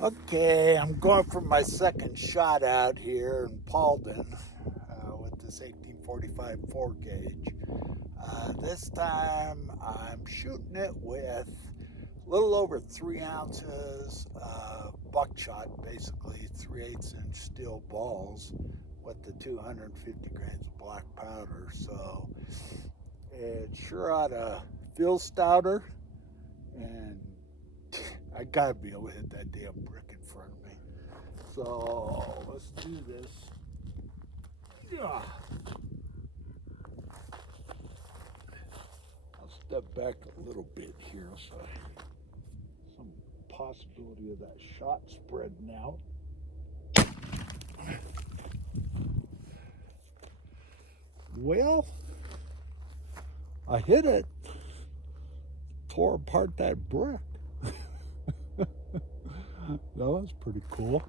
Okay, I'm going for my second shot out here in Paulden with this 1845 4 gauge. This time I'm shooting it with a little over 3 ounces buckshot, basically 3/8 inch steel balls with the 250 grams of black powder. So it sure ought to feel stouter, and I gotta be able to hit that damn brick in front of me. So let's do this. Yeah. I'll step back a little bit here so some possibility of that shot spreading out. Well, I hit it, tore apart that brick. That was pretty cool.